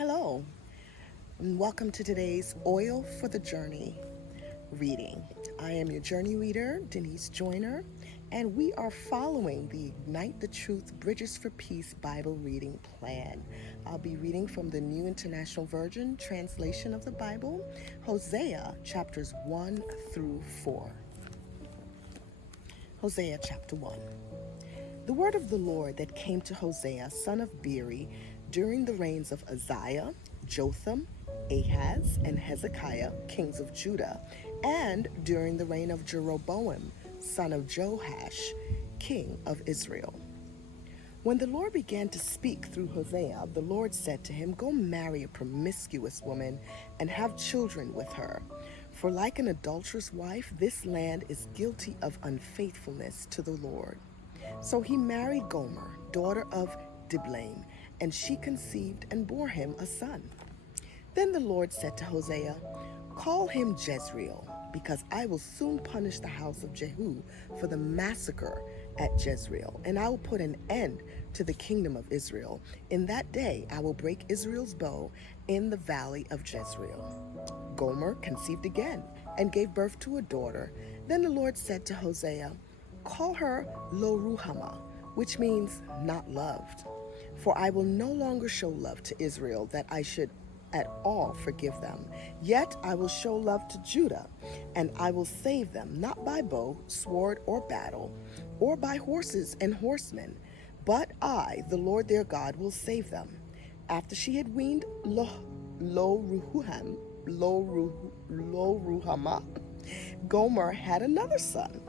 Hello, and welcome to today's Oil for the Journey reading. I am your journey reader, Denise Joyner, and we are following the Ignite the Truth Bridges for Peace Bible reading plan. I'll be reading from the New International Version translation of the Bible, Hosea chapters 1 through 4. Hosea chapter 1. The word of the Lord that came to Hosea, son of Beeri, during the reigns of Uzziah, Jotham, Ahaz, and Hezekiah, kings of Judah, and during the reign of Jeroboam, son of Joash, king of Israel. When the Lord began to speak through Hosea, the Lord said to him, "Go marry a promiscuous woman and have children with her. For like an adulterous wife, this land is guilty of unfaithfulness to the Lord." So he married Gomer, daughter of Diblaim, and she conceived and bore him a son. Then the Lord said to Hosea, "Call him Jezreel, because I will soon punish the house of Jehu for the massacre at Jezreel, and I will put an end to the kingdom of Israel. In that day I will break Israel's bow in the valley of Jezreel." Gomer conceived again and gave birth to a daughter. Then the Lord said to Hosea, "Call her Lo Ruhamah, which means not loved. For I will no longer show love to Israel that I should at all forgive them. Yet I will show love to Judah, and I will save them, not by bow, sword, or battle, or by horses and horsemen, but I, the Lord their God, will save them." After she had weaned Lo Ruhamah, Gomer had another son.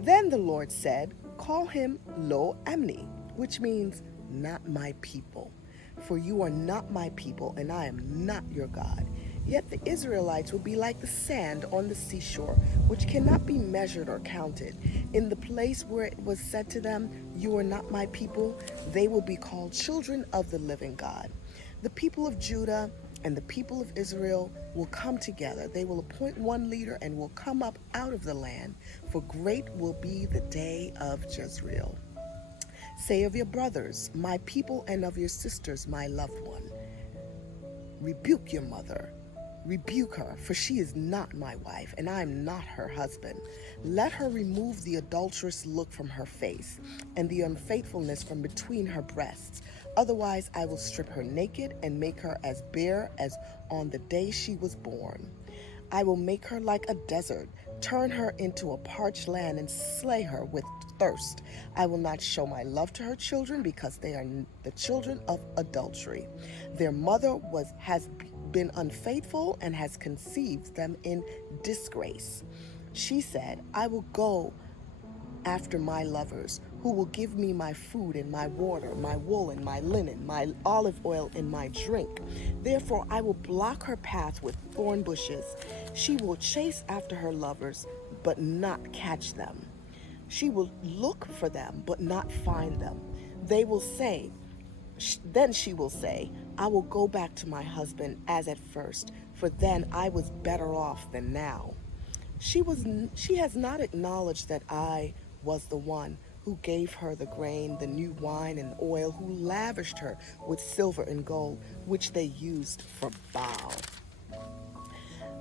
Then the Lord said, "Call him Lo Amni, which means not my people. For you are not my people, and I am not your God." Yet the Israelites will be like the sand on the seashore, which cannot be measured or counted. In the place where it was said to them, "You are not my people," they will be called children of the living God. The people of Judah and the people of Israel will come together. They will appoint one leader and will come up out of the land, for great will be the day of Jezreel. Say of your brothers, "My people," and of your sisters, "My loved one." Rebuke your mother. Rebuke her, for she is not my wife, and I am not her husband. Let her remove the adulterous look from her face, and the unfaithfulness from between her breasts. Otherwise I will strip her naked and make her as bare as on the day she was born. I will make her like a desert, turn her into a parched land, and slay her with thirst. I will not show my love to her children, because they are the children of adultery. Their mother has been unfaithful and has conceived them in disgrace. She said, "I will go after my lovers, who will give me my food and my water, my wool and my linen, my olive oil and my drink. Therefore I will block her path with thorn bushes. She will chase after her lovers, but not catch them. She will look for them, but not find them. Then she will say, 'I will go back to my husband as at first, for then I was better off than now.' She has not acknowledged that I was the one who gave her the grain, the new wine, and oil, who lavished her with silver and gold, which they used for Baal.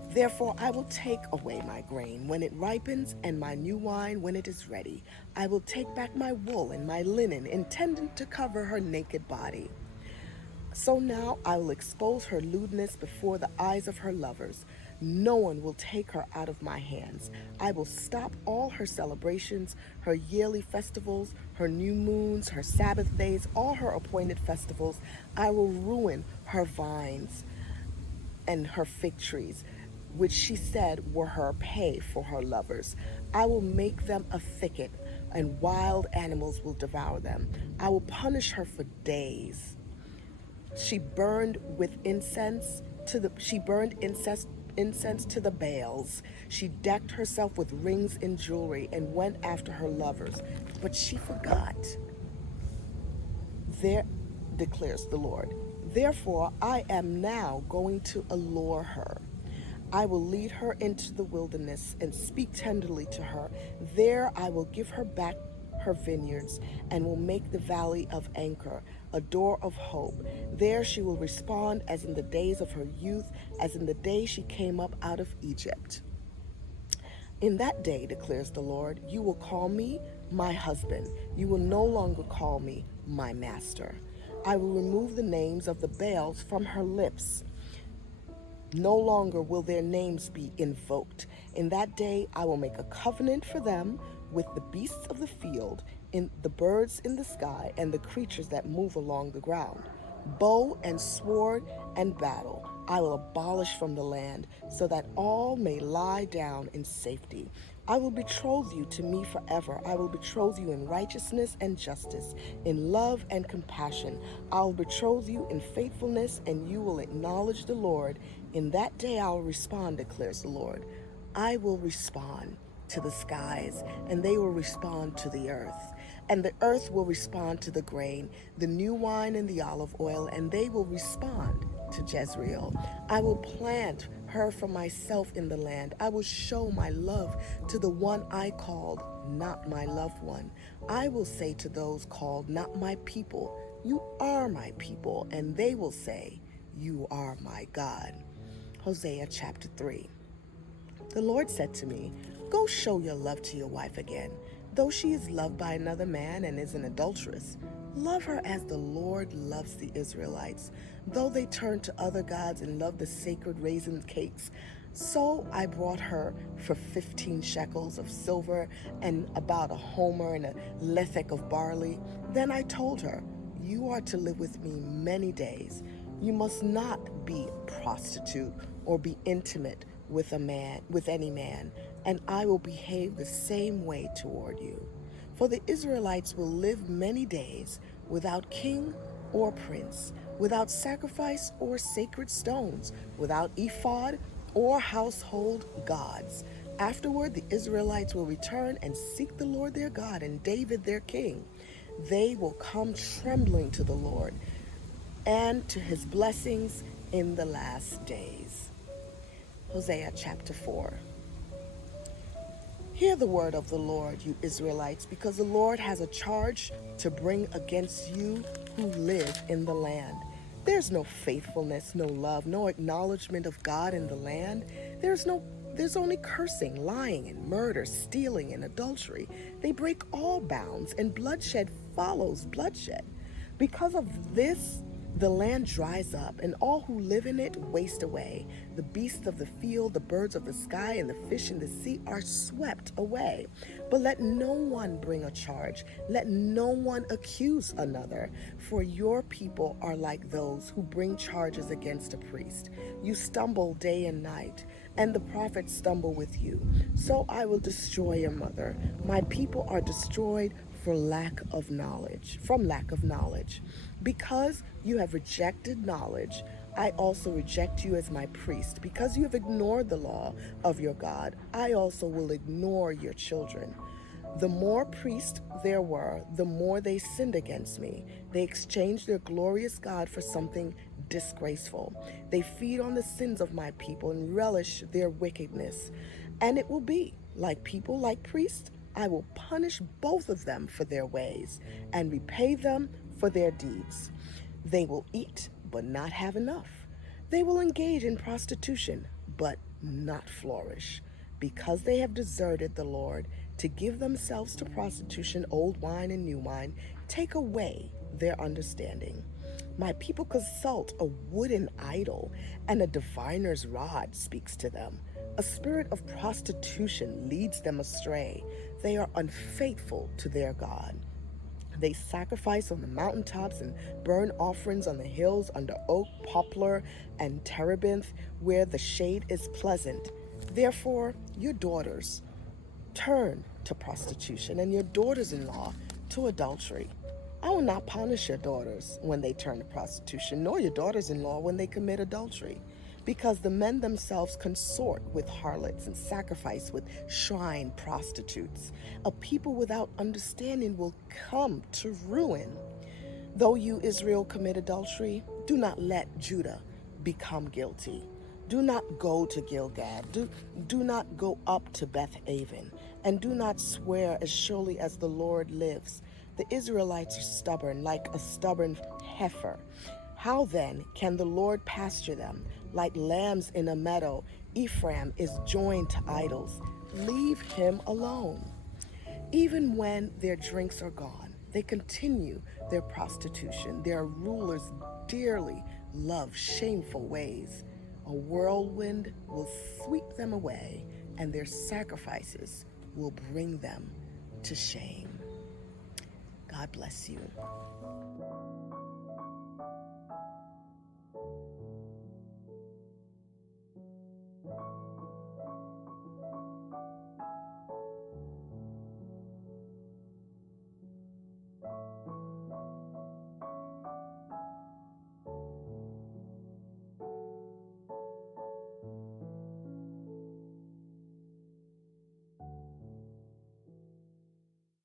Therefore I will take away my grain when it ripens, and my new wine when it is ready. I will take back my wool and my linen, intended to cover her naked body. So now I will expose her lewdness before the eyes of her lovers. No one will take her out of my hands. I will stop all her celebrations, her yearly festivals, her new moons, her Sabbath days, all her appointed festivals. I will ruin her vines and her fig trees, which she said were her pay for her lovers. I will make them a thicket, and wild animals will devour them. I will punish her for days. She burned incense to the Baals. She decked herself with rings and jewelry and went after her lovers, but she forgot. There declares the Lord. Therefore I am now going to allure her. I will lead her into the wilderness and speak tenderly to her. There I will give her back her vineyards and will make the valley of Anchor a door of hope. There she will respond as in the days of her youth, as in the day she came up out of Egypt. In that day, declares the Lord, you will call me my husband. You will no longer call me my master. I will remove the names of the Baals from her lips. No longer will their names be invoked. In that day, I will make a covenant for them with the beasts of the field, in the birds in the sky, and the creatures that move along the ground. Bow and sword and battle I will abolish from the land, so that all may lie down in safety. I will betroth you to me forever. I will betroth you in righteousness and justice, in love and compassion. I will betroth you in faithfulness, and you will acknowledge the Lord. In that day I will respond, declares the Lord. I will respond to the skies, and they will respond to the earth. And the earth will respond to the grain, the new wine and the olive oil, and they will respond to Jezreel. I will plant her for myself in the land. I will show my love to the one I called not my loved one. I will say to those called not my people, you are my people, and they will say, you are my God. Hosea chapter 3. The Lord said to me, go show your love to your wife again. Though she is loved by another man and is an adulteress, love her as the Lord loves the Israelites. Though they turn to other gods and love the sacred raisin cakes, so I brought her for 15 shekels of silver and about a homer and a lethek of barley. Then I told her, you are to live with me many days. You must not be a prostitute or be intimate with any man, and I will behave the same way toward you. For the Israelites will live many days without king or prince, without sacrifice or sacred stones, without ephod or household gods. Afterward, the Israelites will return and seek the Lord their God and David their king. They will come trembling to the Lord and to his blessings in the last days. Hosea chapter 4. Hear the word of the Lord, you Israelites, because the Lord has a charge to bring against you who live in the land. There's no faithfulness, no love, no acknowledgement of God in the land. There's only cursing, lying, and murder, stealing, and adultery. They break all bounds, and bloodshed follows bloodshed. Because of this, the land dries up, and all who live in it waste away. The beasts of the field, the birds of the sky, and the fish in the sea are swept away. But let no one bring a charge. Let no one accuse another. For your people are like those who bring charges against a priest. You stumble day and night, and the prophets stumble with you. So I will destroy your mother. My people are destroyed from lack of knowledge. Because you have rejected knowledge, I also reject you as my priest. Because you have ignored the law of your God, I also will ignore your children. The more priests there were, the more they sinned against me. They exchanged their glorious God for something disgraceful. They feed on the sins of my people and relish their wickedness. And it will be, like people, like priests, I will punish both of them for their ways and repay them for their deeds. They will eat, but not have enough. They will engage in prostitution, but not flourish. Because they have deserted the Lord to give themselves to prostitution, old wine and new wine, take away their understanding. My people consult a wooden idol, and a diviner's rod speaks to them. A spirit of prostitution leads them astray. They are unfaithful to their God. They sacrifice on the mountaintops and burn offerings on the hills under oak, poplar, and terebinth, where the shade is pleasant. Therefore, your daughters turn to prostitution, and your daughters-in-law to adultery. I will not punish your daughters when they turn to prostitution, nor your daughters-in-law when they commit adultery, because the men themselves consort with harlots and sacrifice with shrine prostitutes. A people without understanding will come to ruin. Though you, Israel, commit adultery, do not let Judah become guilty. Do not go to Gilgad. Do not go up to Beth Aven. and do not swear as surely as the Lord lives. The Israelites are stubborn, like a stubborn heifer. How then can the Lord pasture them? Like lambs in a meadow, Ephraim is joined to idols. Leave him alone. Even when their drinks are gone, they continue their prostitution. Their rulers dearly love shameful ways. A whirlwind will sweep them away, and their sacrifices will bring them to shame. God bless you.